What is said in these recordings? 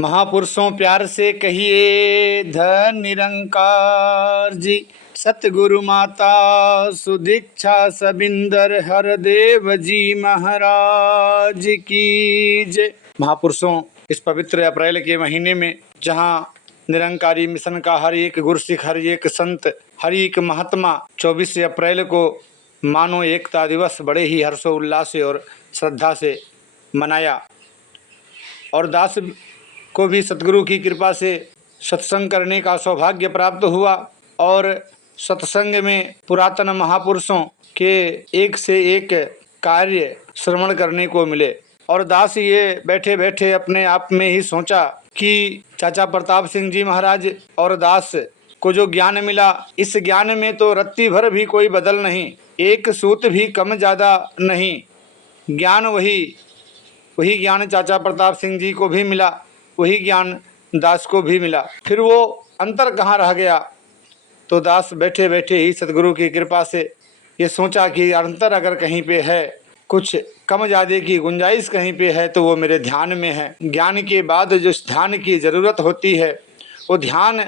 महापुरुषों प्यार से कहिए धन निरंकार जी। सतगुरु माता सुदीक्षा सबिंदर हरदेव जी महाराज की जय। महापुरुषों, इस पवित्र अप्रैल के महीने में जहां निरंकारी मिशन का हर एक गुरसिख, हर एक संत, हर एक महात्मा 24 अप्रैल को मानो एकता दिवस बड़े ही हर्षोल्लास से और श्रद्धा से मनाया और दास को भी सतगुरु की कृपा से सत्संग करने का सौभाग्य प्राप्त हुआ और सत्संग में पुरातन महापुरुषों के एक से एक कार्य श्रवण करने को मिले। और दास ये बैठे बैठे अपने आप में ही सोचा कि चाचा प्रताप सिंह जी महाराज और दास को जो ज्ञान मिला, इस ज्ञान में तो रत्ती भर भी कोई बदल नहीं, एक सूत भी कम ज़्यादा नहीं। ज्ञान वही ज्ञान चाचा प्रताप सिंह जी को भी मिला, वही ज्ञान दास को भी मिला। फिर वो अंतर कहाँ रह गया? तो दास बैठे बैठे ही सतगुरु की कृपा से ये सोचा कि अंतर अगर कहीं पे है, कुछ कम ज़्यादा की गुंजाइश कहीं पे है, तो वो मेरे ध्यान में है। ज्ञान के बाद जो ध्यान की ज़रूरत होती है, वो ध्यान,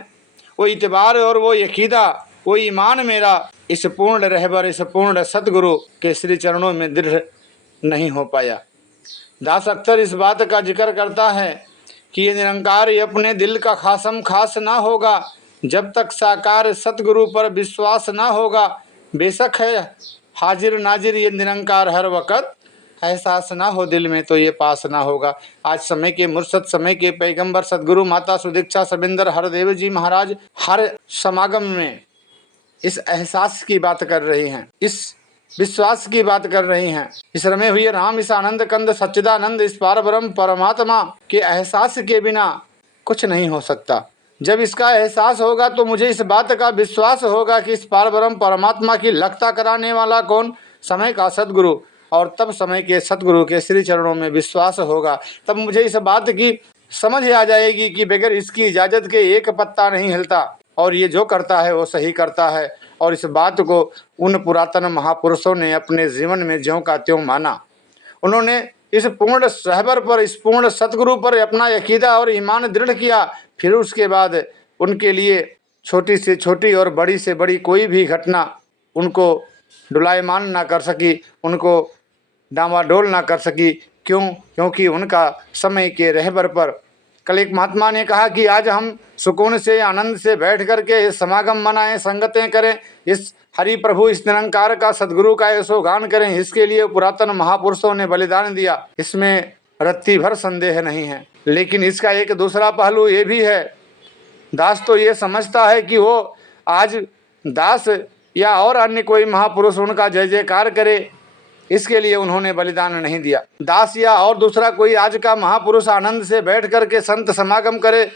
वो इतबार और वो यकीदा, वो ईमान मेरा इस पूर्ण रहबर, इस पूर्ण सतगुरु के श्री चरणों में दृढ़ नहीं हो पाया। दास अक्सर इस बात का जिक्र करता है कि ये निरंकार ये अपने दिल का खासम खास ना होगा जब तक साकार सतगुरु पर विश्वास ना होगा। बेशक है हाजिर नाजिर ये निरंकार हर वक़्त, एहसास ना हो दिल में तो ये पास ना होगा। आज समय के मुर्शद, समय के पैगंबर सतगुरु माता सुदीक्षा सबिंदर हरदेव जी महाराज हर समागम में इस एहसास की बात कर रही हैं, इस विश्वास की बात कर रही हैं। इस रमे हुए राम, इस आनंद कंद सच्चिदानंद, इस पार ब्रह्म परमात्मा के एहसास के बिना कुछ नहीं हो सकता। जब इसका एहसास होगा तो मुझे इस बात का विश्वास होगा कि इस पार ब्रह्म परमात्मा की लगता कराने वाला कौन? समय का सतगुरु। और तब समय के सतगुरु के श्री चरणों में विश्वास होगा, तब मुझे इस बात की समझ आ जाएगी कि बगैर इसकी इजाज़त के एक पत्ता नहीं हिलता और ये जो करता है वो सही करता है। और इस बात को उन पुरातन महापुरुषों ने अपने जीवन में ज्यों का त्यों माना। उन्होंने इस पूर्ण रहबर पर, इस पूर्ण सतगुरु पर अपना यकीदा और ईमान दृढ़ किया। फिर उसके बाद उनके लिए छोटी से छोटी और बड़ी से बड़ी कोई भी घटना उनको डुलायमान ना कर सकी, उनको डामाडोल ना कर सकी। क्योंकि उनका समय के रहबर पर। कल एक महात्मा ने कहा कि आज हम सुकून से, आनंद से बैठ करके इस समागम मनाएं, संगतें करें, इस हरि प्रभु, इस निरंकार का, सदगुरु का यशोगान करें। इसके लिए पुरातन महापुरुषों ने बलिदान दिया, इसमें रत्ती भर संदेह नहीं है। लेकिन इसका एक दूसरा पहलू ये भी है, दास तो ये समझता है कि वो आज दास या और अन्य कोई महापुरुष उनका जय जयकार करे, इसके लिए उन्होंने बलिदान नहीं दिया। दास या और दूसरा कोई आज का महापुरुष आनंद से बैठ करके संत समागम करे,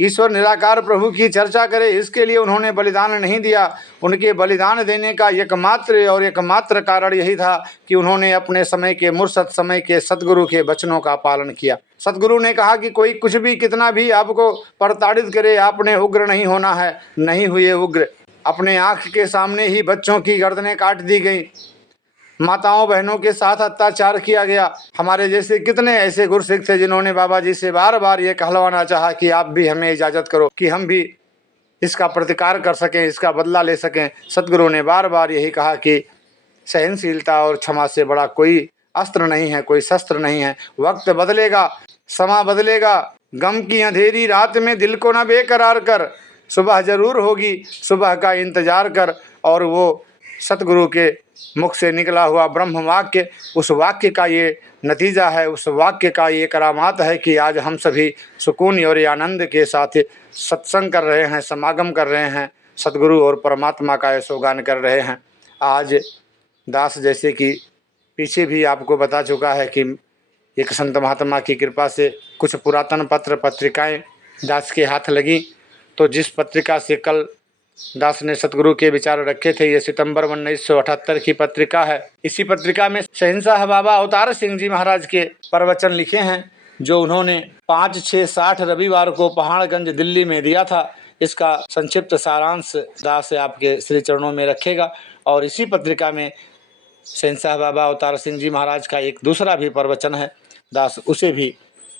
ईश्वर निराकार प्रभु की चर्चा करे, इसके लिए उन्होंने बलिदान नहीं दिया। उनके बलिदान देने का एकमात्र कारण यही था कि उन्होंने अपने समय के मुर्शद, समय के सतगुरु के वचनों का पालन किया। सतगुरु ने कहा कि कोई कुछ भी कितना भी आपको प्रताड़ित करे, आपने उग्र नहीं होना है। नहीं हुए उग्र। अपने आँख के सामने ही बच्चों की गर्दनें काट दी गई, माताओं बहनों के साथ अत्याचार किया गया। हमारे जैसे कितने ऐसे गुरसिख थे जिन्होंने बाबा जी से बार बार ये कहलवाना चाहा कि आप भी हमें इजाज़त करो कि हम भी इसका प्रतिकार कर सकें, इसका बदला ले सकें। सतगुरु ने बार बार यही कहा कि सहनशीलता और क्षमा से बड़ा कोई अस्त्र नहीं है, कोई शस्त्र नहीं है। वक्त बदलेगा, समा बदलेगा, गम की अंधेरी रात में दिल को न बेकरार कर, सुबह जरूर होगी, सुबह का इंतजार कर। और वो सतगुरु के मुख से निकला हुआ ब्रह्म वाक्य, उस वाक्य का ये नतीजा है, उस वाक्य का ये करामात है कि आज हम सभी सुकून और आनंद के साथ सत्संग कर रहे हैं, समागम कर रहे हैं, सतगुरु और परमात्मा का यशोगान कर रहे हैं। आज दास जैसे कि पीछे भी आपको बता चुका है कि एक संत महात्मा की कृपा से कुछ पुरातन पत्रिकाएं दास के हाथ लगी। तो जिस पत्रिका से कल दास ने सतगुरु के विचार रखे थे, ये सितंबर 1978 की पत्रिका है। इसी पत्रिका में शहंशाह बाबा अवतार सिंह जी महाराज के प्रवचन लिखे हैं, जो उन्होंने 5-6-60 रविवार को पहाड़गंज दिल्ली में दिया था। इसका संक्षिप्त सारांश दास आपके श्री चरणों में रखेगा। और इसी पत्रिका में शहंशाह बाबा अवतार सिंह जी महाराज का एक दूसरा भी प्रवचन है, दास उसे भी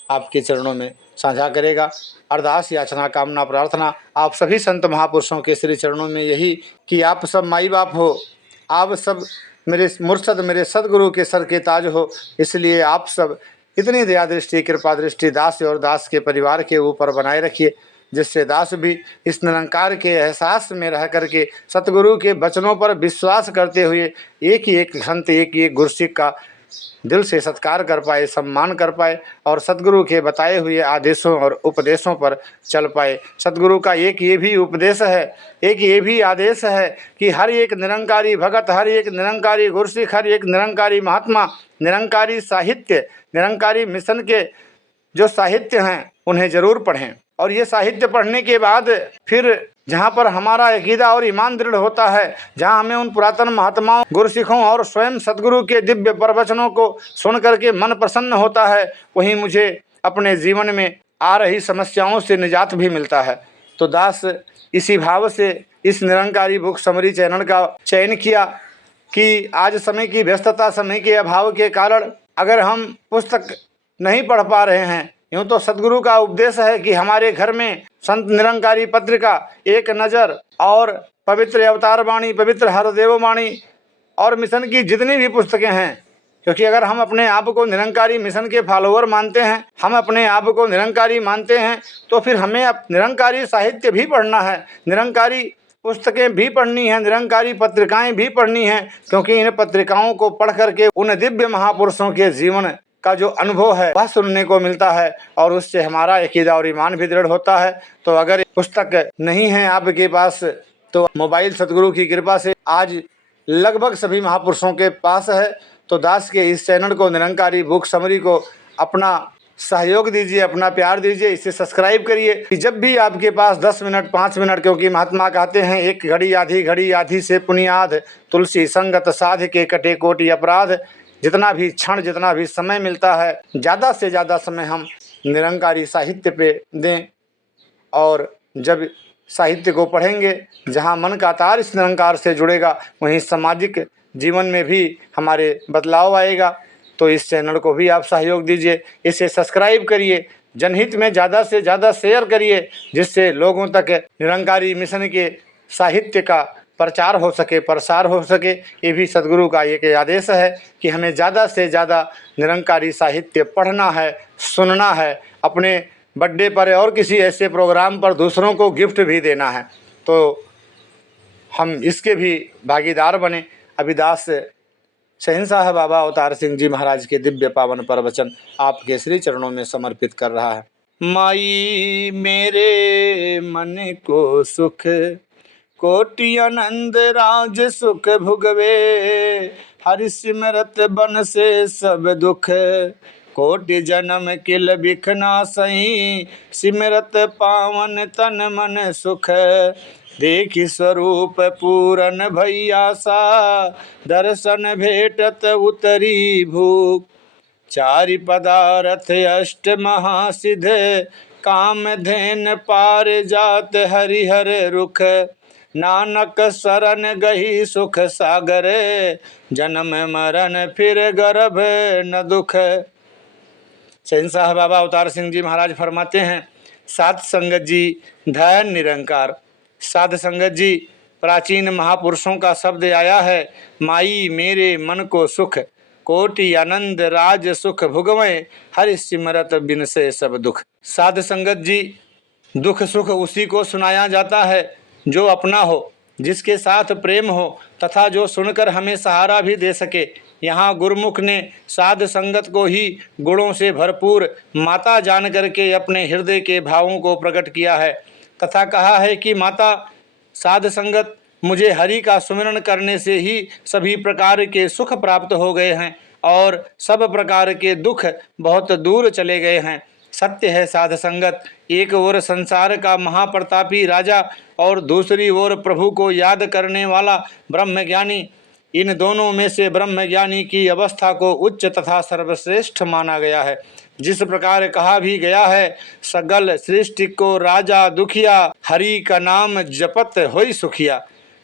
आपके चरणों में साझा करेगा। अरदास याचना कामना प्रार्थना आप सभी संत महापुरुषों के श्री चरणों में यही कि आप सब माई बाप हो, आप सब मेरे मुर्शद मेरे सदगुरु के सर के ताज हो, इसलिए आप सब इतनी दया दृष्टि कृपा दृष्टि दास और दास के परिवार के ऊपर बनाए रखिए, जिससे दास भी इस निरंकार के एहसास में रह करके सतगुरु के वचनों पर विश्वास करते हुए एक ही एक संत एक ही एक गुरसिक का दिल से सत्कार कर पाए, सम्मान कर पाए और सतगुरु के बताए हुए आदेशों और उपदेशों पर चल पाए। सतगुरु का एक ये भी उपदेश है, एक ये भी आदेश है कि हर एक निरंकारी भगत, हर एक निरंकारी गुरसिक, हर एक निरंकारी महात्मा, निरंकारी साहित्य, निरंकारी मिशन के जो साहित्य हैं उन्हें जरूर पढ़ें। और ये साहित्य पढ़ने के बाद फिर जहाँ पर हमारा अकीदा और ईमान दृढ़ होता है, जहाँ हमें उन पुरातन महात्माओं गुरसिखों और स्वयं सतगुरु के दिव्य प्रवचनों को सुन करके मन प्रसन्न होता है, वहीं मुझे अपने जीवन में आ रही समस्याओं से निजात भी मिलता है। तो दास इसी भाव से इस निरंकारी बुक समरी चैनल का चयन किया कि आज समय की व्यस्तता, समय के अभाव के कारण अगर हम पुस्तक नहीं पढ़ पा रहे हैं, यूँ तो सतगुरु का उपदेश है कि हमारे घर में संत निरंकारी पत्रिका, एक नज़र और पवित्र अवतार वाणी, पवित्र हरदेव वाणी और मिशन की जितनी भी पुस्तकें हैं, क्योंकि अगर हम अपने आप को निरंकारी मिशन के फॉलोअर मानते हैं, हम अपने आप को निरंकारी मानते हैं, तो फिर हमें निरंकारी साहित्य भी पढ़ना है, निरंकारी पुस्तकें भी पढ़नी हैं, निरंकारी पत्रिकाएं भी पढ़नी हैं, क्योंकि इन पत्रिकाओं को पढ़ करके उन दिव्य महापुरुषों के जीवन का जो अनुभव है वह सुनने को मिलता है और उससे हमारा अकीदा और ईमान भी दृढ़ होता है। तो अगर पुस्तक नहीं है आपके पास तो मोबाइल सतगुरु की कृपा से आज लगभग सभी महापुरुषों के पास है। तो दास के इस चैनल को, निरंकारी बुक समरी को अपना सहयोग दीजिए, अपना प्यार दीजिए, इसे सब्सक्राइब करिए कि जब भी आपके पास 10 मिनट 5 मिनट, क्योंकि महात्मा कहते हैं एक घड़ी आधी से पुनियाद, तुलसी संगत साध के कटे कोटि अपराध। जितना भी क्षण, जितना भी समय मिलता है, ज़्यादा से ज़्यादा समय हम निरंकारी साहित्य पे दें। और जब साहित्य को पढ़ेंगे, जहाँ मन का तार इस निरंकार से जुड़ेगा, वहीं सामाजिक जीवन में भी हमारे बदलाव आएगा। तो इस चैनल को भी आप सहयोग दीजिए, इसे सब्सक्राइब करिए, जनहित में ज़्यादा से ज़्यादा शेयर करिए, जिससे लोगों तक निरंकारी मिशन के साहित्य का प्रचार हो सके, प्रसार हो सके। ये भी सद्गुरु का एक आदेश है कि हमें ज़्यादा से ज़्यादा निरंकारी साहित्य पढ़ना है, सुनना है, अपने बर्थडे पर और किसी ऐसे प्रोग्राम पर दूसरों को गिफ्ट भी देना है। तो हम इसके भी भागीदार बने। अभिदास शहंशाह बाबा अवतार सिंह जी महाराज के दिव्य पावन प्रवचन आपके श्री चरणों में समर्पित कर रहा है। माई मेरे मन को सुख, कोटि आनंद राज सुख भुगवे, हरि सिमरत बन से सब दुख, कोटि जन्म किल बिखना सही, सिमरत पावन तन मन सुख, देखि स्वरूप पूरन भैया सा, दर्शन भेटत उतरी भूख, चारि पदारथ अष्ट महासिद्ध, काम धैन पार जात हरिहर रुख, नानक शरण गही सुख सागर, जन्म मरण फिर गर्भ न दुख। शहंशाह बाबा अवतार सिंह जी महाराज फरमाते हैं, साध संगत जी धन निरंकार। साध संगत जी प्राचीन महापुरुषों का शब्द आया है, माई मेरे मन को सुख, कोटि आनंद राज सुख भुगवें, हरि सिमरत बिन से सब दुख। साध संगत जी दुख सुख उसी को सुनाया जाता है जो अपना हो, जिसके साथ प्रेम हो तथा जो सुनकर हमें सहारा भी दे सके। यहाँ गुरुमुख ने साध संगत को ही गुणों से भरपूर माता जान करके अपने हृदय के भावों को प्रकट किया है तथा कहा है कि माता साध संगत मुझे हरि का सुमिरन करने से ही सभी प्रकार के सुख प्राप्त हो गए हैं और सब प्रकार के दुख बहुत दूर चले गए हैं। सत्य है साध संगत, एक ओर संसार का महाप्रतापी राजा और दूसरी ओर प्रभु को याद करने वाला ब्रह्मज्ञानी, इन दोनों में से ब्रह्मज्ञानी की अवस्था को उच्च तथा सर्वश्रेष्ठ माना गया है। जिस प्रकार कहा भी गया है, सगल सृष्टि को राजा दुखिया, हरि का नाम जपत होई सुखिया।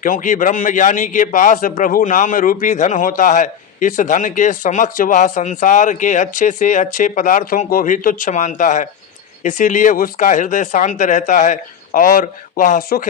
क्योंकि ब्रह्मज्ञानी के पास प्रभु नाम रूपी धन होता है, इस धन के समक्ष वह संसार के अच्छे से अच्छे पदार्थों को भी तुच्छ मानता है। इसीलिए उसका हृदय शांत रहता है और वह सुख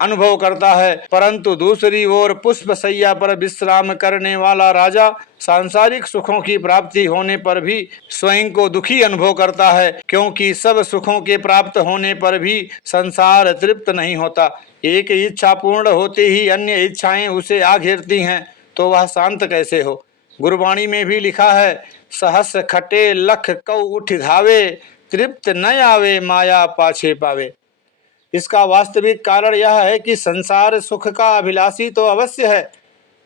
अनुभव करता है। परंतु दूसरी ओर पुष्प सैया पर विश्राम करने वाला राजा सांसारिक सुखों की प्राप्ति होने पर भी स्वयं को दुखी अनुभव करता है, क्योंकि सब सुखों के प्राप्त होने पर भी संसार तृप्त नहीं होता। एक इच्छा पूर्ण होते ही अन्य इच्छाएं उसे आ घेरती हैं, तो वह शांत कैसे हो। गुरबाणी में भी लिखा है, सहस खटे लख कौ उठ धावे, तृप्त न आवे माया पाछे पावे। इसका वास्तविक कारण यह है कि संसार सुख का अभिलाषी तो अवश्य है,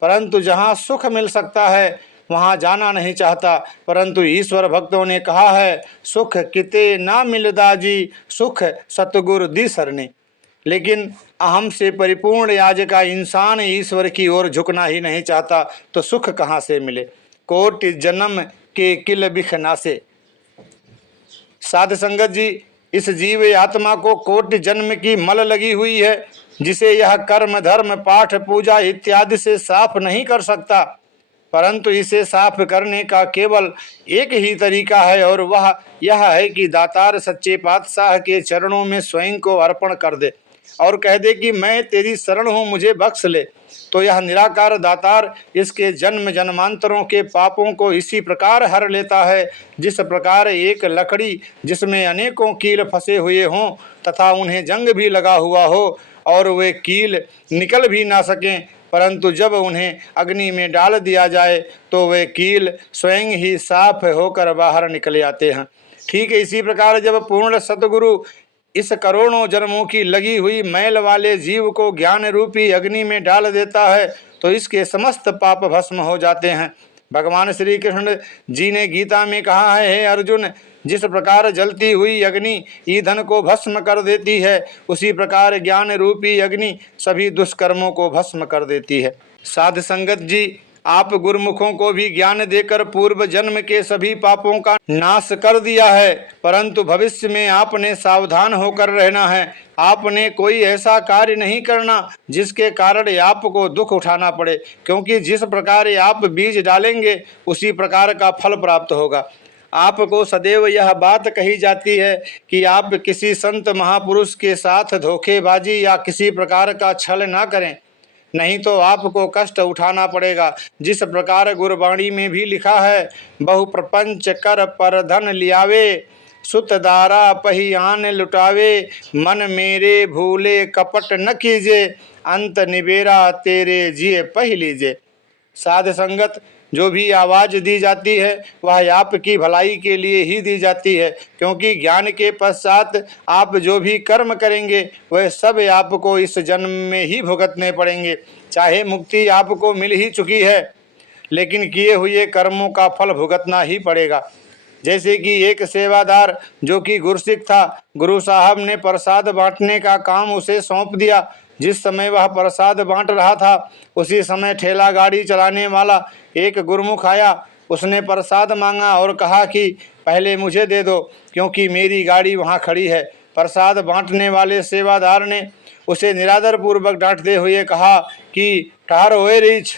परंतु जहाँ सुख मिल सकता है वहाँ जाना नहीं चाहता। परंतु ईश्वर भक्तों ने कहा है, सुख किते ना मिलदा जी, सुख सतगुरु दी सरने। लेकिन अहम से परिपूर्ण याज का इंसान ईश्वर की ओर झुकना ही नहीं चाहता, तो सुख कहाँ से मिले। कोटि जन्म के किल बिख नासे। साध संगत जी, इस जीव आत्मा को कोटि जन्म की मल लगी हुई है, जिसे यह कर्म धर्म पाठ पूजा इत्यादि से साफ नहीं कर सकता। परंतु इसे साफ करने का केवल एक ही तरीका है, और वह यह है कि दातार सच्चे पातशाह के चरणों में स्वयं को अर्पण कर दे और कह दे कि मैं तेरी शरण हूँ, मुझे बख्श ले। तो यह निराकार दातार इसके जन्म जन्मांतरों के पापों को इसी प्रकार हर लेता है, जिस प्रकार एक लकड़ी जिसमें अनेकों कील फंसे हुए हों तथा उन्हें जंग भी लगा हुआ हो और वे कील निकल भी ना सकें, परंतु जब उन्हें अग्नि में डाल दिया जाए तो वे कील स्वयं ही साफ होकर बाहर निकल आते हैं। ठीक है, इसी प्रकार जब पूर्ण सतगुरु इस करोड़ों जन्मों की लगी हुई मैल वाले जीव को ज्ञान रूपी अग्नि में डाल देता है, तो इसके समस्त पाप भस्म हो जाते हैं। भगवान श्री कृष्ण जी ने गीता में कहा है, हे अर्जुन, जिस प्रकार जलती हुई अग्नि ईंधन को भस्म कर देती है, उसी प्रकार ज्ञान रूपी अग्नि सभी दुष्कर्मों को भस्म कर देती है। साध संगत जी, आप गुरुमुखों को भी ज्ञान देकर पूर्व जन्म के सभी पापों का नाश कर दिया है, परंतु भविष्य में आपने सावधान होकर रहना है। आपने कोई ऐसा कार्य नहीं करना जिसके कारण आपको दुख उठाना पड़े, क्योंकि जिस प्रकार आप बीज डालेंगे उसी प्रकार का फल प्राप्त होगा। आपको सदैव यह बात कही जाती है कि आप किसी संत महापुरुष के साथ धोखेबाजी या किसी प्रकार का छल ना करें, नहीं तो आपको कष्ट उठाना पड़ेगा। जिस प्रकार गुरबाणी में भी लिखा है, बहु प्रपंच कर पर धन लियावे, सुत दारा पहियान लुटावे, मन मेरे भूले कपट न कीजे, अंत निबेरा तेरे जिए पह लीजे। साध संगत, जो भी आवाज़ दी जाती है वह आपकी भलाई के लिए ही दी जाती है, क्योंकि ज्ञान के पश्चात आप जो भी कर्म करेंगे वह सब आपको इस जन्म में ही भुगतने पड़ेंगे। चाहे मुक्ति आपको मिल ही चुकी है, लेकिन किए हुए कर्मों का फल भुगतना ही पड़ेगा। जैसे कि एक सेवादार जो कि गुरसिक था, गुरु साहब ने प्रसाद बांटने का काम उसे सौंप दिया। जिस समय वह प्रसाद बांट रहा था उसी समय ठेला गाड़ी चलाने वाला एक गुरुमुख आया। उसने प्रसाद मांगा और कहा कि पहले मुझे दे दो, क्योंकि मेरी गाड़ी वहाँ खड़ी है। प्रसाद बांटने वाले सेवादार ने उसे निरादर पूर्वक डांटते हुए कहा कि ठहरो ओए रीछ।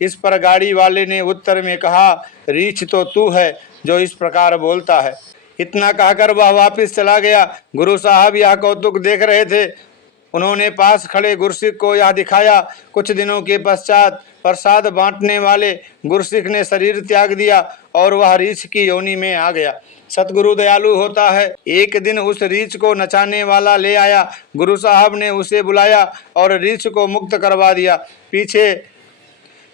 इस पर गाड़ी वाले ने उत्तर में कहा, रीछ तो तू है जो इस प्रकार बोलता है। इतना कहकर वह वापस चला गया। गुरु साहब यह कौतुक देख रहे थे। उन्होंने पास खड़े गुरसिक को यह दिखाया। कुछ दिनों के पश्चात प्रसाद बांटने वाले गुरसिक ने शरीर त्याग दिया और वह रीछ की योनि में आ गया। सतगुरु दयालु होता है। एक दिन उस रीछ को नचाने वाला ले आया। गुरु साहब ने उसे बुलाया और रीछ को मुक्त करवा दिया। पीछे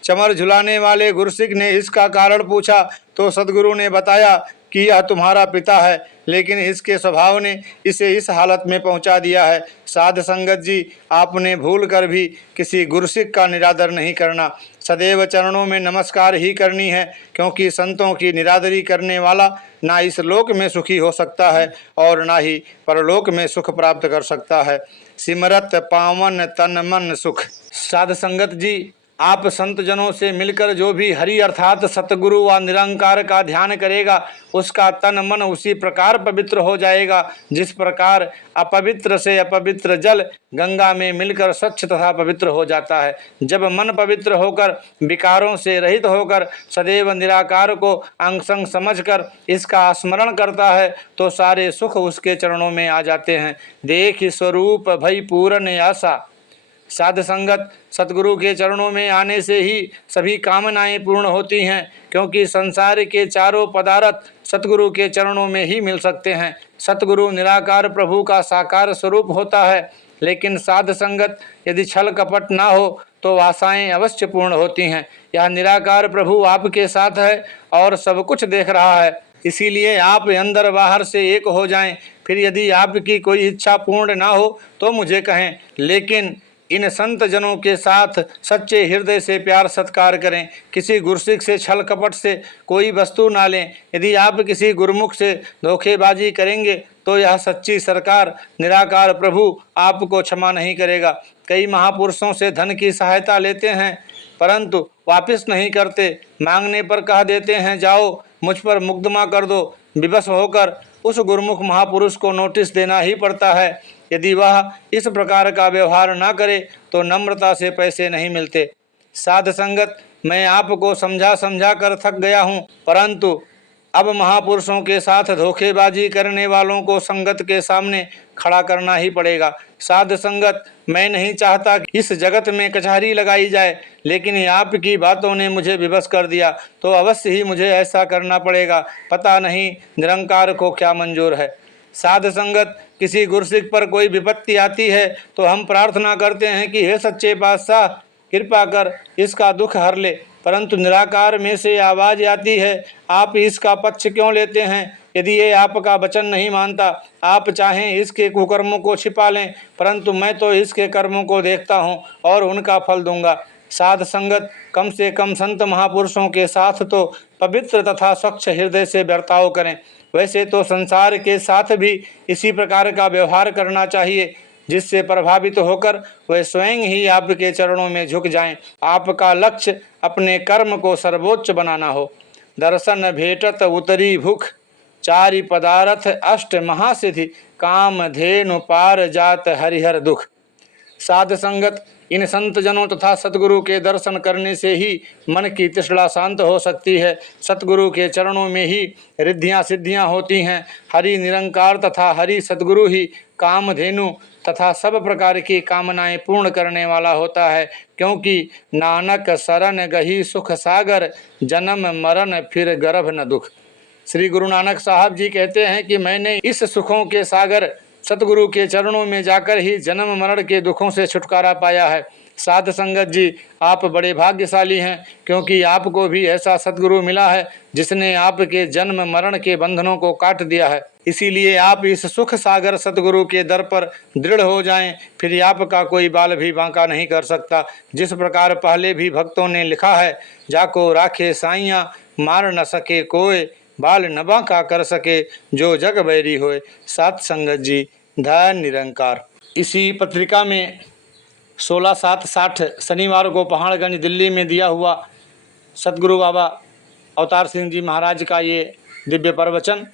चमर झुलाने वाले गुरसिक ने इसका कारण पूछा तो सतगुरु ने बताया कि यह तुम्हारा पिता है, लेकिन इसके स्वभाव ने इसे इस हालत में पहुंचा दिया है। साध संगत जी, आपने भूल कर भी किसी गुरसिक का निरादर नहीं करना। सदैव चरणों में नमस्कार ही करनी है, क्योंकि संतों की निरादरी करने वाला ना इस लोक में सुखी हो सकता है और ना ही परलोक में सुख प्राप्त कर सकता है। सिमरत पावन तन मन सुख। साध संगत जी, आप संत जनों से मिलकर जो भी हरि अर्थात सतगुरु व निरंकार का ध्यान करेगा उसका तन मन उसी प्रकार पवित्र हो जाएगा जिस प्रकार अपवित्र से अपवित्र जल गंगा में मिलकर स्वच्छ तथा पवित्र हो जाता है। जब मन पवित्र होकर विकारों से रहित होकर सदैव निराकार को अंग संग समझकर इसका स्मरण करता है तो सारे सुख उसके चरणों में आ जाते हैं। देख स्वरूप भई पूर्ण आशा। साध संगत सतगुरु के चरणों में आने से ही सभी कामनाएं पूर्ण होती हैं, क्योंकि संसार के चारों पदार्थ सतगुरु के चरणों में ही मिल सकते हैं। सतगुरु निराकार प्रभु का साकार स्वरूप होता है, लेकिन साध संगत यदि छल कपट ना हो तो आशाएं अवश्य पूर्ण होती हैं। यह निराकार प्रभु आपके साथ है और सब कुछ देख रहा है, इसीलिए आप अंदर बाहर से एक हो जाएं। फिर यदि आपकी कोई इच्छा पूर्ण ना हो तो मुझे कहें, लेकिन इन संत जनों के साथ सच्चे हृदय से प्यार सत्कार करें। किसी गुरसिक से छल कपट से कोई वस्तु ना लें। यदि आप किसी गुरमुख से धोखेबाजी करेंगे तो यह सच्ची सरकार निराकार प्रभु आपको क्षमा नहीं करेगा। कई महापुरुषों से धन की सहायता लेते हैं परंतु वापस नहीं करते। मांगने पर कह देते हैं जाओ मुझ पर मुकदमा कर दो। विवश होकर उस गुरमुख महापुरुष को नोटिस देना ही पड़ता है। यदि वह इस प्रकार का व्यवहार ना करे तो नम्रता से पैसे नहीं मिलते। साध संगत, मैं आपको समझा समझा कर थक गया हूँ, परंतु अब महापुरुषों के साथ धोखेबाजी करने वालों को संगत के सामने खड़ा करना ही पड़ेगा। साध संगत, मैं नहीं चाहता कि इस जगत में कचहरी लगाई जाए, लेकिन आपकी बातों ने मुझे विवश कर दिया तो अवश्य ही मुझे ऐसा करना पड़ेगा। पता नहीं निरंकार को क्या मंजूर है। साध संगत, किसी गुरसिक पर कोई विपत्ति आती है तो हम प्रार्थना करते हैं कि हे सच्चे पातशाह कृपा कर इसका दुख हर ले, परंतु निराकार में से आवाज़ आती है आप इसका पक्ष क्यों लेते हैं। यदि ये आपका वचन नहीं मानता, आप चाहें इसके कुकर्मों को छिपा लें, परंतु मैं तो इसके कर्मों को देखता हूँ और उनका फल दूंगा। साध संगत, कम से कम संत महापुरुषों के साथ तो पवित्र तथा स्वच्छ हृदय से बर्ताव करें। वैसे तो संसार के साथ भी इसी प्रकार का व्यवहार करना चाहिए, जिससे प्रभावित होकर वे स्वयं ही आपके चरणों में झुक जाएं। आपका लक्ष्य अपने कर्म को सर्वोच्च बनाना हो। दर्शन भेटत उतरी भूख, चारि पदार्थ अष्ट महासिद्धि, काम धेनु पार जात हरिहर दुख। साध संगत, इन संत जनों तथा सतगुरु के दर्शन करने से ही मन की तृष्णा शांत हो सकती है। सतगुरु के चरणों में ही रिद्धियाँ सिद्धियाँ होती हैं। हरि निरंकार तथा हरि सतगुरु ही कामधेनु तथा सब प्रकार की कामनाएं पूर्ण करने वाला होता है, क्योंकि नानक शरण गही सुख सागर, जन्म मरण फिर गर्भ न दुख। श्री गुरु नानक साहब जी कहते हैं कि मैंने इस सुखों के सागर सतगुरु के चरणों में जाकर ही जन्म मरण के दुखों से छुटकारा पाया है। साध संगत जी, आप बड़े भाग्यशाली हैं, क्योंकि आपको भी ऐसा सतगुरु मिला है जिसने आपके जन्म मरण के बंधनों को काट दिया है। इसीलिए आप इस सुख सागर सतगुरु के दर पर दृढ़ हो जाएं, फिर आपका कोई बाल भी बांका नहीं कर सकता। जिस प्रकार पहले भी भक्तों ने लिखा है, जाको राखे साइयाँ मार न सके कोय, बाल न बांका कर सके जो जग बैरी होए। साध संगत जी, धन निरंकार। इसी पत्रिका में 16/7/60 शनिवार को पहाड़गंज दिल्ली में दिया हुआ सतगुरु बाबा अवतार सिंह जी महाराज का ये दिव्य प्रवचन।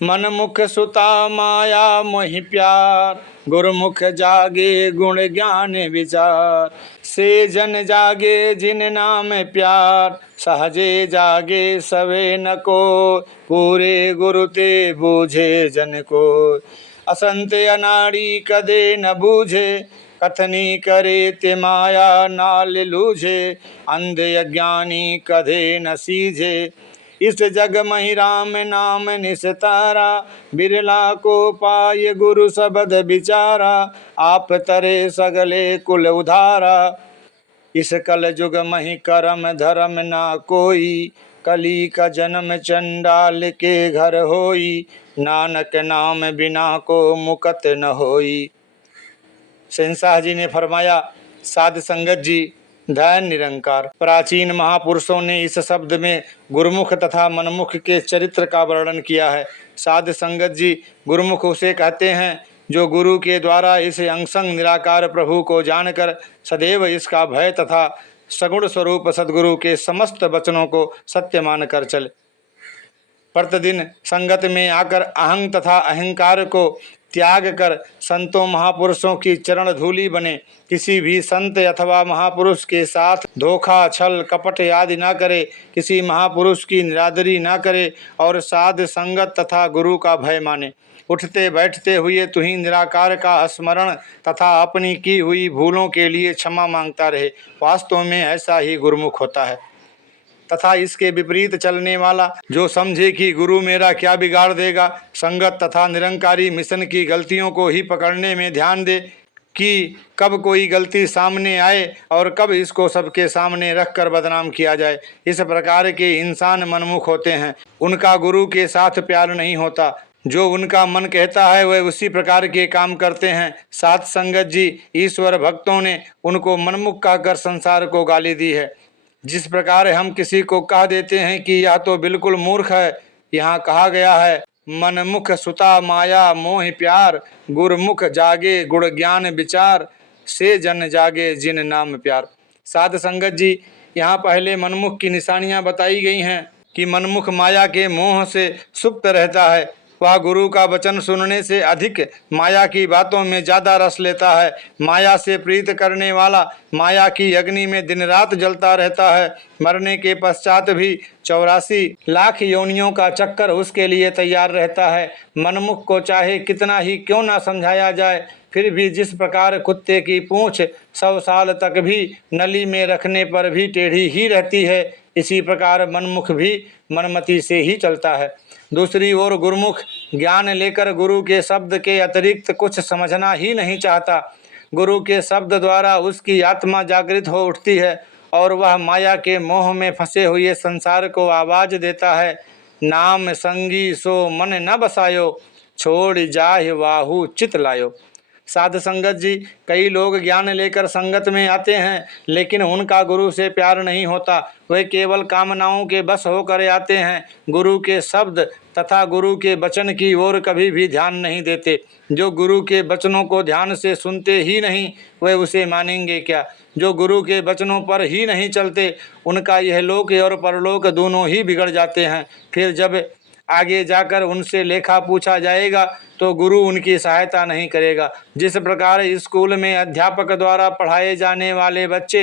मन मुख सुता माया मोहि प्यार, गुरुमुख जागे गुण ज्ञान विचार, से जन जागे जिन नाम प्यार, सहजे जागे सवे न को, पूरे गुरु ते बूझे जन को, असंत अनाड़ी कदे न बूझे, कथनी करे ते माया नाल लूझे, अंध अज्ञानी कदे न सीझे, इस जग मही राम नाम निस्तारा, बिरला को पाय गुरु शब्द विचारा, आप तरे सगले कुल उधारा, इस कल जुग मही करम धर्म ना कोई, कली का जन्म चंडाल के घर होई, नानक नाम बिना को मुकत न होई। शहंशाह जी ने फरमाया, साध संगत जी, धन निरंकार। प्राचीन महापुरुषों ने इस शब्द में गुरुमुख तथा मनमुख के चरित्र का वर्णन किया है। साध संगत जी, गुरुमुख उसे कहते हैं जो गुरु के द्वारा इस अंगसंग निराकार प्रभु को जानकर सदैव इसका भय तथा सगुण स्वरूप सद्गुरु के समस्त वचनों को सत्य मानकर चले। प्रतिदिन संगत में आकर अहंग तथा अहंकार को त्याग कर संतों महापुरुषों की चरण धूलि बने। किसी भी संत अथवा महापुरुष के साथ धोखा छल कपट आदि न करे, किसी महापुरुष की निरादरी न करे और साध संगत तथा गुरु का भय माने। उठते बैठते हुए तुही निराकार का स्मरण तथा अपनी की हुई भूलों के लिए क्षमा मांगता रहे। वास्तव में ऐसा ही गुरुमुख होता है। तथा इसके विपरीत चलने वाला जो समझे कि गुरु मेरा क्या बिगाड़ देगा, संगत तथा निरंकारी मिशन की गलतियों को ही पकड़ने में ध्यान दे कि कब कोई गलती सामने आए और कब इसको सबके सामने रखकर बदनाम किया जाए, इस प्रकार के इंसान मनमुख होते हैं। उनका गुरु के साथ प्यार नहीं होता। जो उनका मन कहता है वह उसी प्रकार के काम करते हैं। साध संगत जी ईश्वर भक्तों ने उनको मनमुख कहकर संसार को गाली दी है। जिस प्रकार हम किसी को कह देते हैं कि यह तो बिल्कुल मूर्ख है, यहाँ कहा गया है मनमुख सुता माया मोह प्यार, गुरमुख जागे गुण ज्ञान विचार, से जन जागे जिन नाम प्यार। साध संगत जी यहाँ पहले मनमुख की निशानियाँ बताई गई हैं कि मनमुख माया के मोह से सुप्त रहता है। वह गुरु का वचन सुनने से अधिक माया की बातों में ज़्यादा रस लेता है। माया से प्रीत करने वाला माया की अग्नि में दिन रात जलता रहता है। मरने के पश्चात भी 84 लाख योनियों का चक्कर उसके लिए तैयार रहता है। मनमुख को चाहे कितना ही क्यों ना समझाया जाए, फिर भी जिस प्रकार कुत्ते की पूँछ 100 साल तक भी नली में रखने पर भी टेढ़ी ही रहती है, इसी प्रकार मनमुख भी मनमति से ही चलता है। दूसरी ओर गुरुमुख ज्ञान लेकर गुरु के शब्द के अतिरिक्त कुछ समझना ही नहीं चाहता। गुरु के शब्द द्वारा उसकी आत्मा जागृत हो उठती है और वह माया के मोह में फंसे हुए संसार को आवाज देता है, नाम संगी सो मन न बसायो, छोड़ जाहि वाहु चित लायो। साध संगत जी कई लोग ज्ञान लेकर संगत में आते हैं, लेकिन उनका गुरु से प्यार नहीं होता। वे केवल कामनाओं के बस होकर आते हैं। गुरु के शब्द तथा गुरु के वचन की ओर कभी भी ध्यान नहीं देते। जो गुरु के वचनों को ध्यान से सुनते ही नहीं, वे उसे मानेंगे क्या। जो गुरु के वचनों पर ही नहीं चलते, उनका यह लोक और परलोक दोनों ही बिगड़ जाते हैं। फिर जब आगे जाकर उनसे लेखा पूछा जाएगा तो गुरु उनकी सहायता नहीं करेगा। जिस प्रकार स्कूल में अध्यापक द्वारा पढ़ाए जाने वाले बच्चे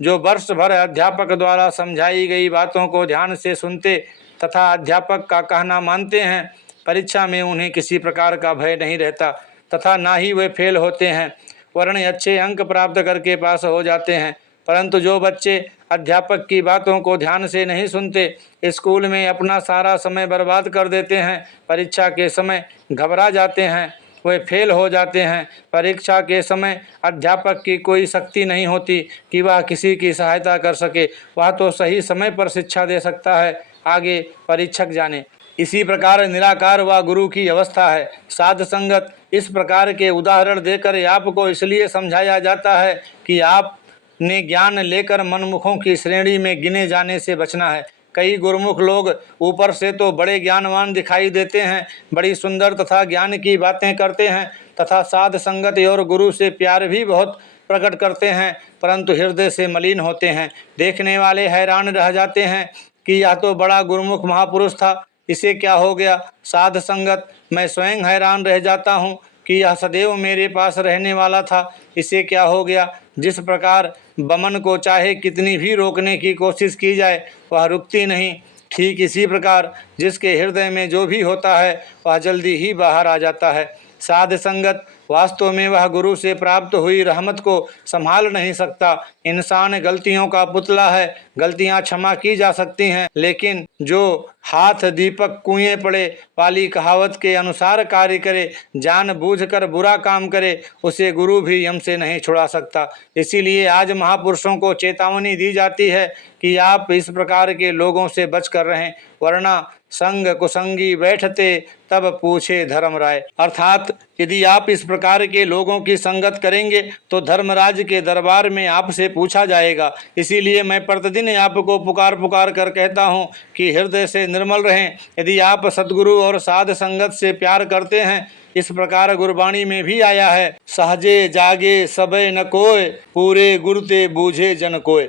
जो वर्ष भर अध्यापक द्वारा समझाई गई बातों को ध्यान से सुनते तथा अध्यापक का कहना मानते हैं, परीक्षा में उन्हें किसी प्रकार का भय नहीं रहता तथा ना ही वे फेल होते हैं, वरन अच्छे अंक प्राप्त करके पास हो जाते हैं। परंतु जो बच्चे अध्यापक की बातों को ध्यान से नहीं सुनते, स्कूल में अपना सारा समय बर्बाद कर देते हैं, परीक्षा के समय घबरा जाते हैं, वे फेल हो जाते हैं। परीक्षा के समय अध्यापक की कोई शक्ति नहीं होती कि वह किसी की सहायता कर सके। वह तो सही समय पर शिक्षा दे सकता है, आगे परीक्षक जाने। इसी प्रकार निराकार व गुरु की अवस्था है। साध संगत इस प्रकार के उदाहरण देकर आपको इसलिए समझाया जाता है कि आपने ज्ञान लेकर मनमुखों की श्रेणी में गिने जाने से बचना है। कई गुरुमुख लोग ऊपर से तो बड़े ज्ञानवान दिखाई देते हैं, बड़ी सुंदर तथा ज्ञान की बातें करते हैं तथा साध संगत और गुरु से प्यार भी बहुत प्रकट करते हैं, परंतु हृदय से मलिन होते हैं। देखने वाले हैरान रह जाते हैं कि यह तो बड़ा गुरुमुख महापुरुष था, इसे क्या हो गया। साध संगत मैं स्वयं हैरान रह जाता हूँ कि यह सदैव मेरे पास रहने वाला था, इसे क्या हो गया। जिस प्रकार बमन को चाहे कितनी भी रोकने की कोशिश की जाए वह रुकती नहीं, ठीक इसी प्रकार जिसके हृदय में जो भी होता है वह जल्दी ही बाहर आ जाता है। साध संगत वास्तव में वह गुरु से प्राप्त हुई रहमत को संभाल नहीं सकता। इंसान गलतियों का पुतला है, गलतियां क्षमा की जा सकती हैं, लेकिन जो हाथ दीपक कुएं पड़े वाली कहावत के अनुसार कार्य करे, जानबूझकर बुरा काम करे, उसे गुरु भी यम से नहीं छुड़ा सकता। इसीलिए आज महापुरुषों को चेतावनी दी जाती है कि आप इस प्रकार के लोगों से बच कर रहें, वरना संग कुसंगी बैठते तब पूछे धर्म राय। अर्थात यदि आप इस प्रकार के लोगों की संगत करेंगे तो धर्मराज के दरबार में आपसे पूछा जाएगा। इसीलिए मैं प्रतिदिन आपको पुकार पुकार कर कहता हूँ कि हृदय से निर्मल रहें। यदि आप सद्गुरु और साध संगत से प्यार करते हैं इस प्रकार गुरबाणी में भी आया है, सहजे जागे सबे न कोय, पूरे गुरु ते बूझे जन कोय।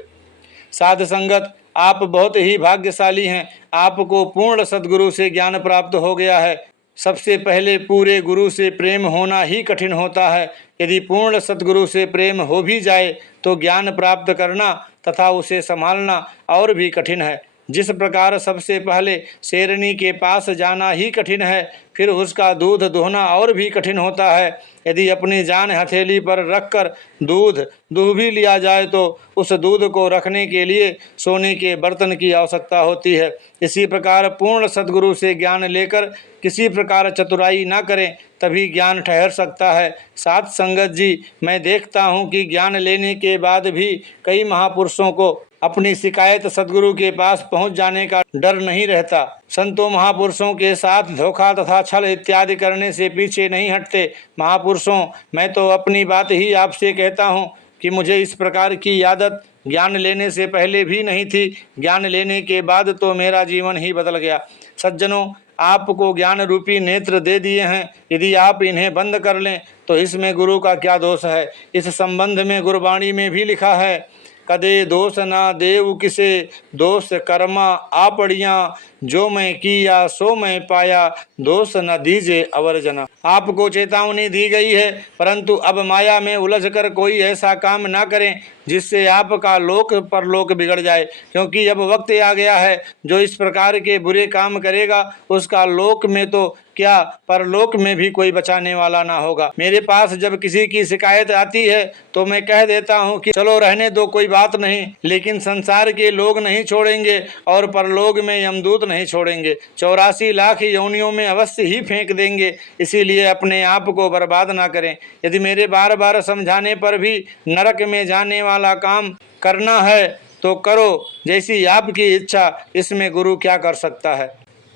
साध संगत, आप बहुत ही भाग्यशाली हैं। आपको पूर्ण सद्गुरु से ज्ञान प्राप्त हो गया है। सबसे पहले पूरे गुरु से प्रेम होना ही कठिन होता है। यदि पूर्ण सद्गुरु से प्रेम हो भी जाए तो ज्ञान प्राप्त करना तथा उसे संभालना और भी कठिन है। जिस प्रकार सबसे पहले शेरनी के पास जाना ही कठिन है, फिर उसका दूध दोहना और भी कठिन होता है। यदि अपनी जान हथेली पर रखकर दूध दूह भी लिया जाए तो उस दूध को रखने के लिए सोने के बर्तन की आवश्यकता होती है। इसी प्रकार पूर्ण सद्गुरु से ज्ञान लेकर किसी प्रकार चतुराई न करें, तभी ज्ञान ठहर सकता है। साथ संगत जी, मैं देखता हूँ कि ज्ञान लेने के बाद भी कई महापुरुषों को अपनी शिकायत सद्गुरु के पास पहुंच जाने का डर नहीं रहता। संतों महापुरुषों के साथ धोखा तथा छल इत्यादि करने से पीछे नहीं हटते। महापुरुषों, मैं तो अपनी बात ही आपसे कहता हूँ कि मुझे इस प्रकार की आदत ज्ञान लेने से पहले भी नहीं थी। ज्ञान लेने के बाद तो मेरा जीवन ही बदल गया। सज्जनों, आपको ज्ञान रूपी नेत्र दे दिए हैं, यदि आप इन्हें बंद कर लें तो इसमें गुरु का क्या दोष है। इस संबंध में गुरबाणी में भी लिखा है, कदे दोष ना देव किसे, दोष कर्मा आपड़ियाँ, जो मैं किया सो मैं पाया, दोष न दीजे अवर जना। आपको चेतावनी दी गई है, परंतु अब माया में उलझकर कोई ऐसा काम ना करें जिससे आपका लोक परलोक बिगड़ जाए, क्योंकि अब वक्त आ गया है। जो इस प्रकार के बुरे काम करेगा उसका लोक में तो क्या परलोक में भी कोई बचाने वाला ना होगा। मेरे पास जब किसी की शिकायत आती है तो मैं कह देता हूँ कि चलो रहने दो, कोई बात नहीं, लेकिन संसार के लोग नहीं छोड़ेंगे और परलोक में यमदूत नहीं छोड़ेंगे। 84 लाख योनियों में अवश्य ही फेंक देंगे। इसीलिए अपने आप को बर्बाद ना करें। यदि मेरे बार बार समझाने पर भी नरक में जाने वाला काम करना है तो करो, जैसी आपकी इच्छा। इसमें गुरु क्या कर सकता है।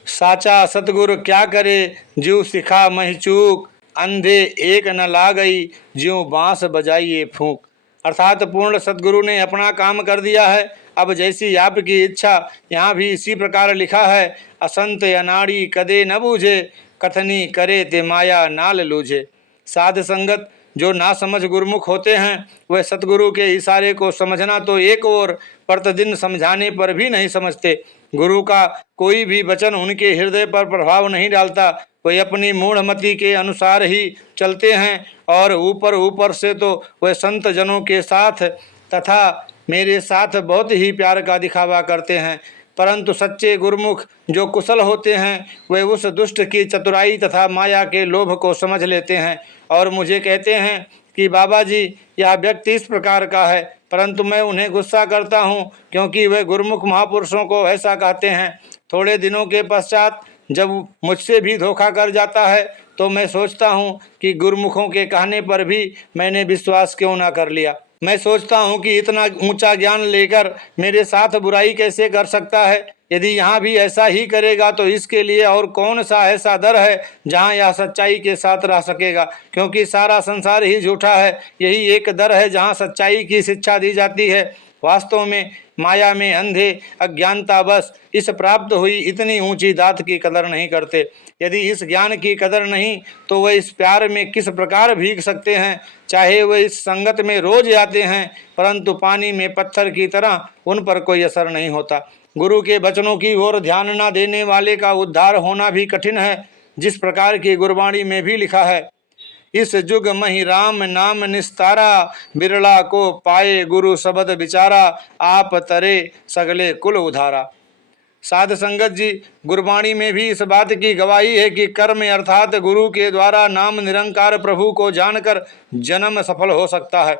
साचा सतगुरु क्या करे, ज्यों सिखा मही चूक, अंधे एक न ला गई, ज्यों बांस बजाइए फूंक। अर्थात पूर्ण सतगुरु ने अपना काम कर दिया है। अब जैसी आपकी इच्छा। यहाँ भी इसी प्रकार लिखा है, असंत अनाड़ी कदे न बूझे, कथनी करे ते माया नाल लूझे। साध संगत, जो ना समझ गुरुमुख होते हैं वह सतगुरु के इशारे को समझना तो एक और, प्रतिदिन समझाने पर भी नहीं समझते। गुरु का कोई भी वचन उनके हृदय पर प्रभाव नहीं डालता। वह अपनी मूढ़मति के अनुसार ही चलते हैं और ऊपर ऊपर से तो वह संत जनों के साथ तथा मेरे साथ बहुत ही प्यार का दिखावा करते हैं, परंतु सच्चे गुरुमुख जो कुशल होते हैं वे उस दुष्ट की चतुराई तथा माया के लोभ को समझ लेते हैं और मुझे कहते हैं कि बाबा जी, यह व्यक्ति इस प्रकार का है, परंतु मैं उन्हें गुस्सा करता हूँ क्योंकि वे गुरुमुख महापुरुषों को ऐसा कहते हैं। थोड़े दिनों के पश्चात जब मुझसे भी धोखा कर जाता है तो मैं सोचता हूँ कि गुरुमुखों के कहने पर भी मैंने विश्वास क्यों ना कर लिया। मैं सोचता हूँ कि इतना ऊंचा ज्ञान लेकर मेरे साथ बुराई कैसे कर सकता है। यदि यहाँ भी ऐसा ही करेगा तो इसके लिए और कौन सा ऐसा दर है जहाँ यह सच्चाई के साथ रह सकेगा, क्योंकि सारा संसार ही झूठा है। यही एक दर है जहाँ सच्चाई की शिक्षा दी जाती है। वास्तव में माया में अंधे अज्ञानता बस इस प्राप्त हुई इतनी ऊंची दात की कदर नहीं करते। यदि इस ज्ञान की कदर नहीं तो वह इस प्यार में किस प्रकार भीग सकते हैं। चाहे वह इस संगत में रोज आते हैं, परंतु पानी में पत्थर की तरह उन पर कोई असर नहीं होता। गुरु के वचनों की ओर ध्यान न देने वाले का उद्धार होना भी कठिन है। जिस प्रकार की गुरबाणी में भी लिखा है, इस जुग मही राम नाम निस्तारा, बिरला को पाए गुरु शब्द विचारा, आप तरे सगले कुल उधारा। साध संगत जी, गुरबाणी में भी इस बात की गवाही है कि कर्म अर्थात गुरु के द्वारा नाम निरंकार प्रभु को जानकर जन्म सफल हो सकता है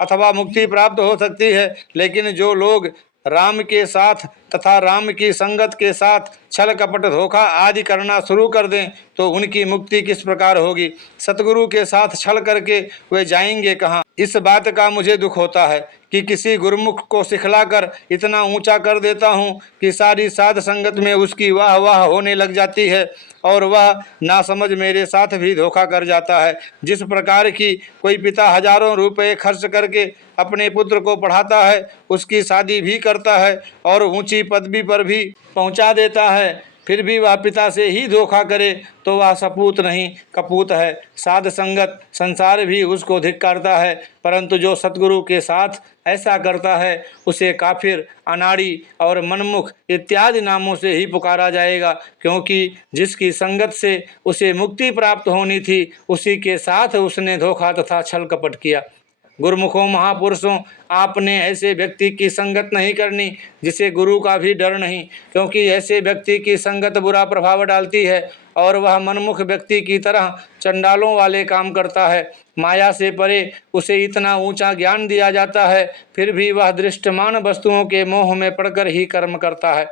अथवा मुक्ति प्राप्त हो सकती है। लेकिन जो लोग राम के साथ तथा राम की संगत के साथ छल कपट धोखा आदि करना शुरू कर दें तो उनकी मुक्ति किस प्रकार होगी। सतगुरु के साथ छल करके वे जाएंगे कहाँ। इस बात का मुझे दुख होता है कि किसी गुरुमुख को सिखलाकर इतना ऊंचा कर देता हूँ कि सारी साध संगत में उसकी वाह वाह होने लग जाती है और वह नासमझ मेरे साथ भी धोखा कर जाता है। जिस प्रकार की कोई पिता हजारों रुपए खर्च करके अपने पुत्र को पढ़ाता है, उसकी शादी भी करता है और ऊंची पदवी पर भी पहुंचा देता है, फिर भी वह पिता से ही धोखा करे तो वह सपूत नहीं कपूत है। साध संगत संसार भी उसको धिक्कारता है, परंतु जो सतगुरु के साथ ऐसा करता है उसे काफिर, अनाड़ी और मनमुख इत्यादि नामों से ही पुकारा जाएगा, क्योंकि जिसकी संगत से उसे मुक्ति प्राप्त होनी थी उसी के साथ उसने धोखा तथा छल कपट किया। गुरुमुखों, महापुरुषों, आपने ऐसे व्यक्ति की संगत नहीं करनी जिसे गुरु का भी डर नहीं, क्योंकि ऐसे व्यक्ति की संगत बुरा प्रभाव डालती है और वह मनमुख व्यक्ति की तरह चंडालों वाले काम करता है। माया से परे उसे इतना ऊंचा ज्ञान दिया जाता है, फिर भी वह दृष्टमान वस्तुओं के मोह में पड़कर ही कर्म करता है।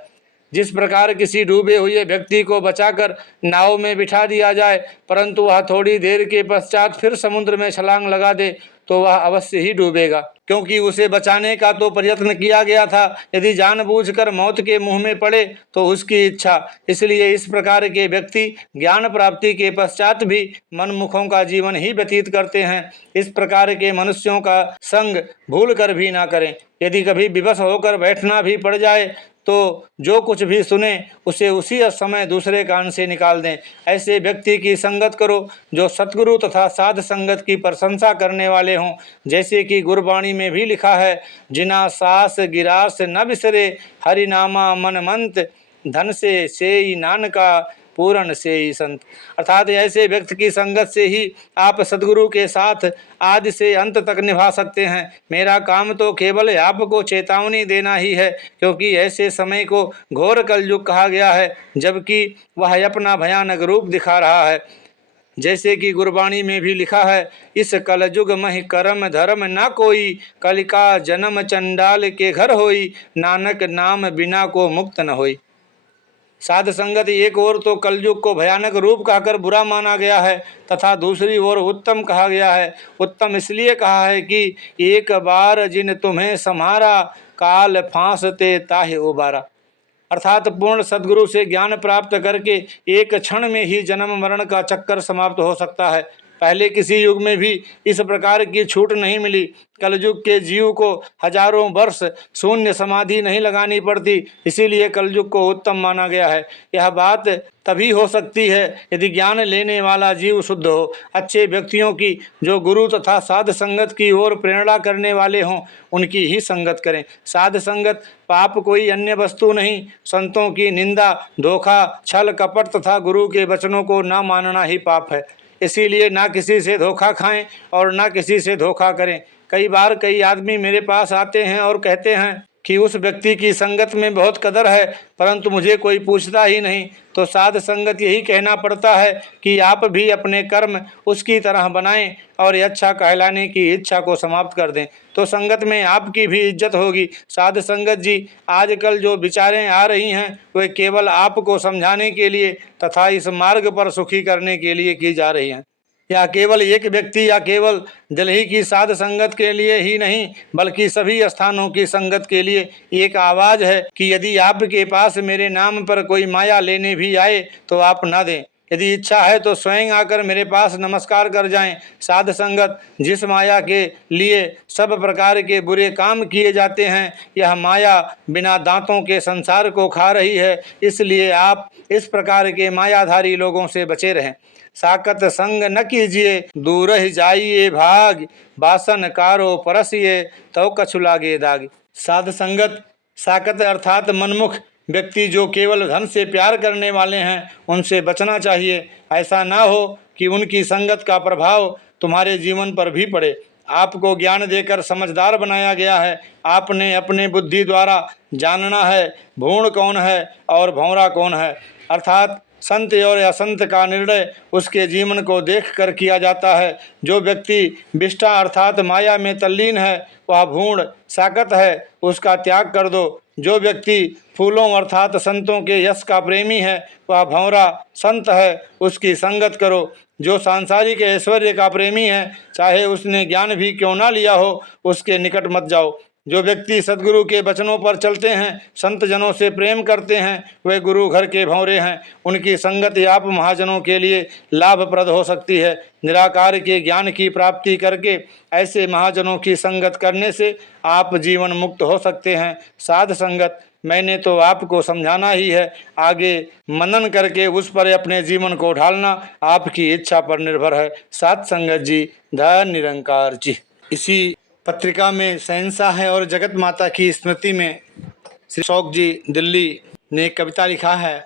जिस प्रकार किसी डूबे हुए व्यक्ति को बचाकर नाव में बिठा दिया जाए, परंतु वह थोड़ी देर के पश्चात फिर समुद्र में छलांग लगा दे तो वह अवश्य ही डूबेगा, क्योंकि उसे बचाने का तो प्रयत्न किया गया था। यदि जानबूझकर मौत के मुंह में पड़े तो उसकी इच्छा। इसलिए इस प्रकार के व्यक्ति ज्ञान प्राप्ति के पश्चात भी मनमुखों का जीवन ही व्यतीत करते हैं। इस प्रकार के मनुष्यों का संग भूल कर भी ना करें। यदि कभी विवश होकर बैठना भी पड़ जाए तो जो कुछ भी सुने उसे उसी समय दूसरे कान से निकाल दें। ऐसे व्यक्ति की संगत करो जो सतगुरु तथा साध संगत की प्रशंसा करने वाले हों। जैसे कि गुरबाणी में भी लिखा है, जिना सास गिरास न बिसरे, हरिनामा मन मंत, धन से सेई नानका, पूर्ण से ही संत। अर्थात ऐसे व्यक्ति की संगत से ही आप सदगुरु के साथ आदि से अंत तक निभा सकते हैं। मेरा काम तो केवल आपको चेतावनी देना ही है, क्योंकि ऐसे समय को घोर कलयुग कहा गया है, जबकि वह अपना भयानक रूप दिखा रहा है। जैसे कि गुरबाणी में भी लिखा है, इस कलयुग मह कर्म धर्म ना कोई, कलिका जन्म चंडाल के घर होई, नानक नाम बिना को मुक्त न होई। साध संगत एक ओर तो कलयुग को भयानक रूप कहकर बुरा माना गया है तथा दूसरी ओर उत्तम कहा गया है। उत्तम इसलिए कहा है कि एक बार जिन तुम्हें सम्हारा, काल फांसते ताहे उबारा। अर्थात पूर्ण सद्गुरु से ज्ञान प्राप्त करके एक क्षण में ही जन्म मरण का चक्कर समाप्त हो सकता है। पहले किसी युग में भी इस प्रकार की छूट नहीं मिली। कलयुग के जीव को हजारों वर्ष शून्य समाधि नहीं लगानी पड़ती, इसीलिए कलयुग को उत्तम माना गया है। यह बात तभी हो सकती है यदि ज्ञान लेने वाला जीव शुद्ध हो। अच्छे व्यक्तियों की जो गुरु तथा साध संगत की ओर प्रेरणा करने वाले हों, उनकी ही संगत करें। साध संगत पाप कोई अन्य वस्तु नहीं, संतों की निंदा, धोखा, छल कपट तथा गुरु के वचनों को न मानना ही पाप है। इसीलिए ना किसी से धोखा खाएं और ना किसी से धोखा करें। कई बार कई आदमी मेरे पास आते हैं और कहते हैं कि उस व्यक्ति की संगत में बहुत कदर है, परंतु मुझे कोई पूछता ही नहीं। तो साध संगत यही कहना पड़ता है कि आप भी अपने कर्म उसकी तरह बनाएं और अच्छा कहलाने की इच्छा को समाप्त कर दें, तो संगत में आपकी भी इज्जत होगी। साध संगत जी, आजकल जो विचारें आ रही हैं वे केवल आपको समझाने के लिए तथा इस मार्ग पर सुखी करने के लिए की जा रही हैं। या केवल एक व्यक्ति या केवल दिल्ली की साध संगत के लिए ही नहीं, बल्कि सभी स्थानों की संगत के लिए एक आवाज़ है कि यदि आपके पास मेरे नाम पर कोई माया लेने भी आए तो आप ना दें। यदि इच्छा है तो स्वयं आकर मेरे पास नमस्कार कर जाएं। साध संगत जिस माया के लिए सब प्रकार के बुरे काम किए जाते हैं, यह माया बिना दांतों के संसार को खा रही है, इसलिए आप इस प्रकार के मायाधारी लोगों से बचे रहें। साकत संग न कीजिए, दूर ही जाइए भाग, बासन कारो परसिए, तो कछु लागे दाग। साध संगत, साकत अर्थात मनमुख व्यक्ति जो केवल धन से प्यार करने वाले हैं, उनसे बचना चाहिए। ऐसा ना हो कि उनकी संगत का प्रभाव तुम्हारे जीवन पर भी पड़े। आपको ज्ञान देकर समझदार बनाया गया है। आपने अपने बुद्धि द्वारा जानना है भूण कौन है और भौरा कौन है। अर्थात संत और असंत का निर्णय उसके जीवन को देखकर किया जाता है। जो व्यक्ति विष्ठा अर्थात माया में तल्लीन है वह भूण साकत है, उसका त्याग कर दो। जो व्यक्ति फूलों अर्थात संतों के यश का प्रेमी है वह भंवरा संत है, उसकी संगत करो। जो सांसारिक ऐश्वर्य का प्रेमी है, चाहे उसने ज्ञान भी क्यों ना लिया हो, उसके निकट मत जाओ। जो व्यक्ति सद्गुरु के वचनों पर चलते हैं, संत जनों से प्रेम करते हैं, वे गुरु घर के भंवरे हैं। उनकी संगत आप महाजनों के लिए लाभप्रद हो सकती है। निराकार के ज्ञान की प्राप्ति करके ऐसे महाजनों की संगत करने से आप जीवन मुक्त हो सकते हैं। साध संगत मैंने तो आपको समझाना ही है, आगे मनन करके उस पर अपने जीवन को ढालना आपकी इच्छा पर निर्भर है। साथ संगत जी, धन निरंकार जी। इसी पत्रिका में शहंशाह है और जगत माता की स्मृति में श्री शौक जी दिल्ली ने एक कविता लिखा है।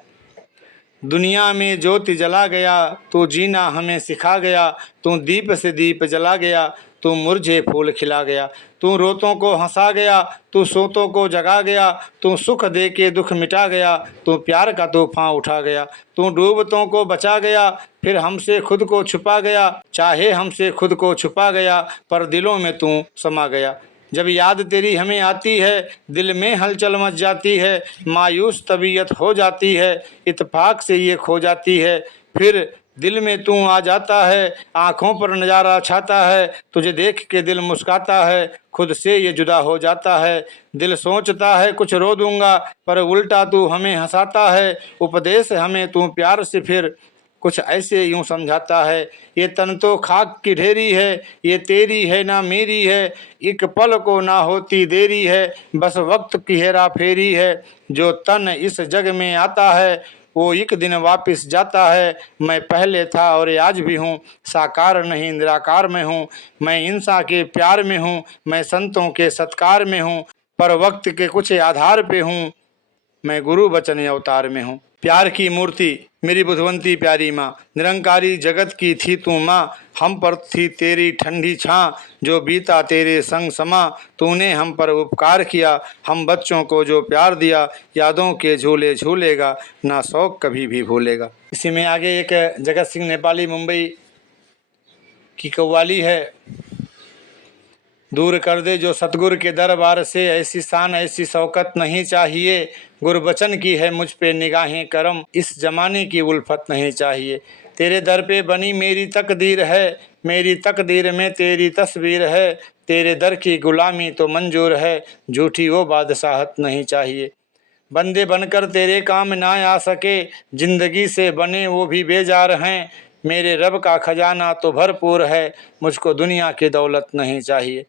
दुनिया में ज्योति जला गया तो जीना हमें सिखा गया, तू दीप से दीप जला गया, तू मुरझे फूल खिला गया, तू रोतों को हंसा गया, तू सोतों को जगा गया, तू सुख दे के दुख मिटा गया, तू प्यार का तूफान उठा गया, तू डूबतों को बचा गया, फिर हमसे खुद को छुपा गया, चाहे हमसे खुद को छुपा गया, पर दिलों में तू समा गया। जब याद तेरी हमें आती है, दिल में हलचल मच जाती है, मायूस तबीयत हो जाती है, इत्तेफाक से ये खो जाती है, फिर दिल में तू आ जाता है, आँखों पर नज़ारा छाता है, तुझे देख के दिल मुस्काता है, खुद से ये जुदा हो जाता है। दिल सोचता है कुछ रो दूंगा, पर उल्टा तू हमें हंसाता है, उपदेश हमें तू प्यार से फिर कुछ ऐसे यूं समझाता है। ये तन तो खाक की ढेरी है, ये तेरी है ना मेरी है, एक पल को ना होती देरी है, बस वक्त की हेरा फेरी है। जो तन इस जग में आता है वो एक दिन वापस जाता है। मैं पहले था और आज भी हूँ, साकार नहीं निराकार में हूँ, मैं इंसान के प्यार में हूँ, मैं संतों के सत्कार में हूँ, पर वक्त के कुछ आधार पे हूँ, मैं गुरु वचन अवतार में हूँ। प्यार की मूर्ति मेरी बुधवंती प्यारी माँ, निरंकारी जगत की थी तू माँ, हम पर थी तेरी ठंडी छाँ, जो बीता तेरे संग समा, तूने हम पर उपकार किया, हम बच्चों को जो प्यार दिया, यादों के झूले झूलेगा, ना शौक कभी भी भूलेगा। इसी में आगे एक जगत सिंह नेपाली मुंबई की कव्वाली है। दूर कर दे जो सतगुरु के दरबार से, ऐसी शान ऐसी शौकत नहीं चाहिए, गुरबचन की है मुझ पे निगाहें करम, इस जमाने की उल्फत नहीं चाहिए। तेरे दर पे बनी मेरी तकदीर है, मेरी तकदीर में तेरी तस्वीर है, तेरे दर की गुलामी तो मंजूर है, झूठी वो बादशाहत नहीं चाहिए। बंदे बनकर तेरे काम ना आ सके, जिंदगी से बने वो भी बेजार हैं, मेरे रब का खजाना तो भरपूर है, मुझको दुनिया की दौलत नहीं चाहिए।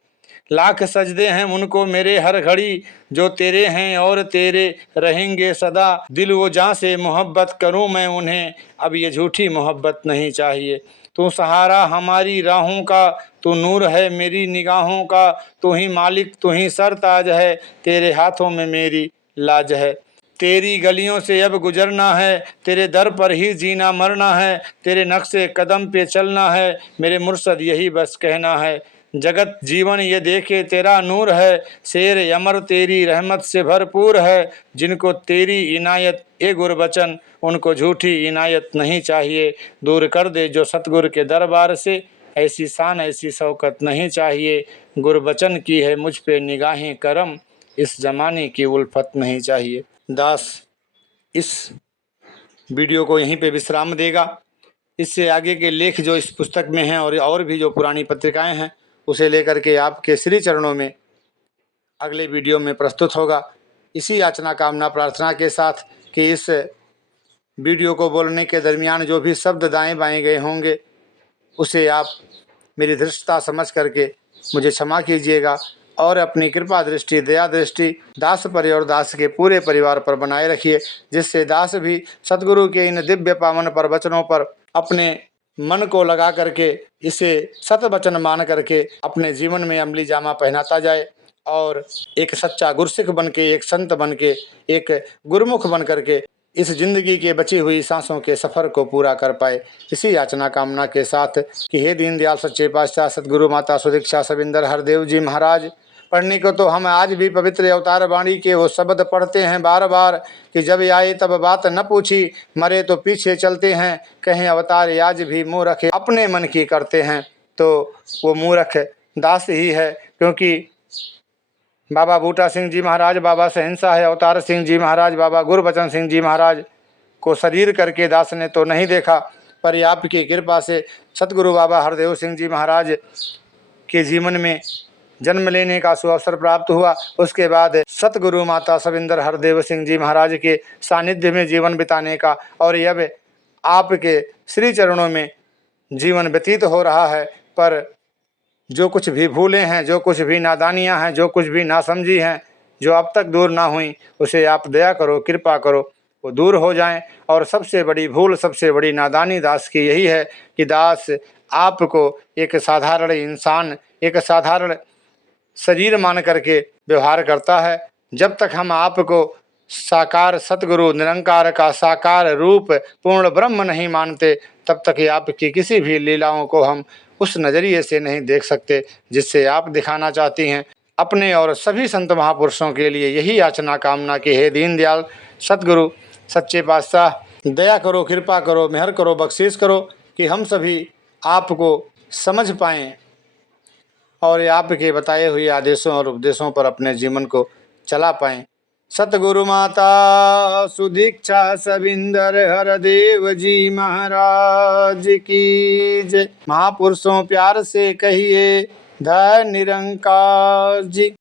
लाख सजदे हैं उनको मेरे हर घड़ी, जो तेरे हैं और तेरे रहेंगे सदा, दिल वो जान से मोहब्बत करूं मैं उन्हें, अब ये झूठी मोहब्बत नहीं चाहिए। तू सहारा हमारी राहों का, तू नूर है मेरी निगाहों का, तू ही मालिक तू ही सरताज है, तेरे हाथों में मेरी लाज है। तेरी गलियों से अब गुजरना है, तेरे दर पर ही जीना मरना है, तेरे नक्शे कदम पे चलना है, मेरे मुर्शद यही बस कहना है। जगत जीवन ये देखे तेरा नूर है, शेर अमर तेरी रहमत से भरपूर है, जिनको तेरी इनायत ए गुरबचन, उनको झूठी इनायत नहीं चाहिए। दूर कर दे जो सतगुरु के दरबार से, ऐसी शान ऐसी शौकत नहीं चाहिए, गुरबचन की है मुझ पे निगाहें करम, इस जमाने की उल्फत नहीं चाहिए। दास इस वीडियो को यहीं पे विश्राम देगा। इससे आगे के लेख जो इस पुस्तक में हैं और भी जो पुरानी पत्रिकाएं हैं, उसे लेकर के आपके श्री चरणों में अगले वीडियो में प्रस्तुत होगा। इसी याचना कामना प्रार्थना के साथ कि इस वीडियो को बोलने के दरमियान जो भी शब्द दाएं बाएं गए होंगे, उसे आप मेरी धृष्टता समझ करके मुझे क्षमा कीजिएगा और अपनी कृपा दृष्टि दया दृष्टि दास पर और दास के पूरे परिवार पर बनाए रखिए, जिससे दास भी सतगुरु के इन दिव्य पावन प्रवचनों पर अपने मन को लगा करके इसे सत वचन मान करके अपने जीवन में अमली जामा पहनाता जाए और एक सच्चा गुरसिख बन के, एक संत बन के, एक गुरुमुख बन करके इस जिंदगी के बची हुई सांसों के सफ़र को पूरा कर पाए। इसी याचना कामना के साथ कि हे दीनदयाल सच्चे पातशाह सतगुरु माता सुदीक्षा सविंदर हरदेव जी महाराज, पढ़ने को तो हम आज भी पवित्र अवतार वाणी के वो शब्द पढ़ते हैं बार बार कि जब आए तब बात न पूछी, मरे तो पीछे चलते हैं, कहें अवतार आज भी मूर्ख अपने मन की करते हैं। तो वो मूर्ख दास ही है, क्योंकि बाबा बूटा सिंह जी महाराज, बाबा शहंशाह अवतार सिंह जी महाराज, बाबा गुरबचन सिंह जी महाराज को शरीर करके दास ने तो नहीं देखा, पर ये आपकी कृपा से सतगुरु बाबा हरदेव सिंह जी महाराज के जीवन में जन्म लेने का सुअवसर प्राप्त हुआ। उसके बाद सतगुरु माता सविंदर हरदेव सिंह जी महाराज के सानिध्य में जीवन बिताने का और अब आपके श्री चरणों में जीवन व्यतीत हो रहा है। पर जो कुछ भी भूलें हैं, जो कुछ भी नादानियां हैं, जो कुछ भी नासमझी हैं, जो अब तक दूर ना हुई उसे आप दया करो, कृपा करो, वो दूर हो जाएं। और सबसे बड़ी भूल, सबसे बड़ी नादानी दास की यही है कि दास आपको एक साधारण इंसान, एक साधारण शरीर मान करके व्यवहार करता है। जब तक हम आपको साकार सतगुरु निरंकार का साकार रूप पूर्ण ब्रह्म नहीं मानते, तब तक ये आपकी किसी भी लीलाओं को हम उस नज़रिए से नहीं देख सकते जिससे आप दिखाना चाहती हैं। अपने और सभी संत महापुरुषों के लिए यही याचना कामना कि हे दीनदयाल सतगुरु सच्चे पातशाह, दया करो, कृपा करो, मेहर करो, बख्शीश करो कि हम सभी आपको समझ पाएँ और ये आपके बताए हुए आदेशों और उपदेशों पर अपने जीवन को चला पाएं। सतगुरु माता सुदीक्षा सविंदर हरदेव जी महाराज की जय। महापुरुषों प्यार से कहिए धन निरंकार जी।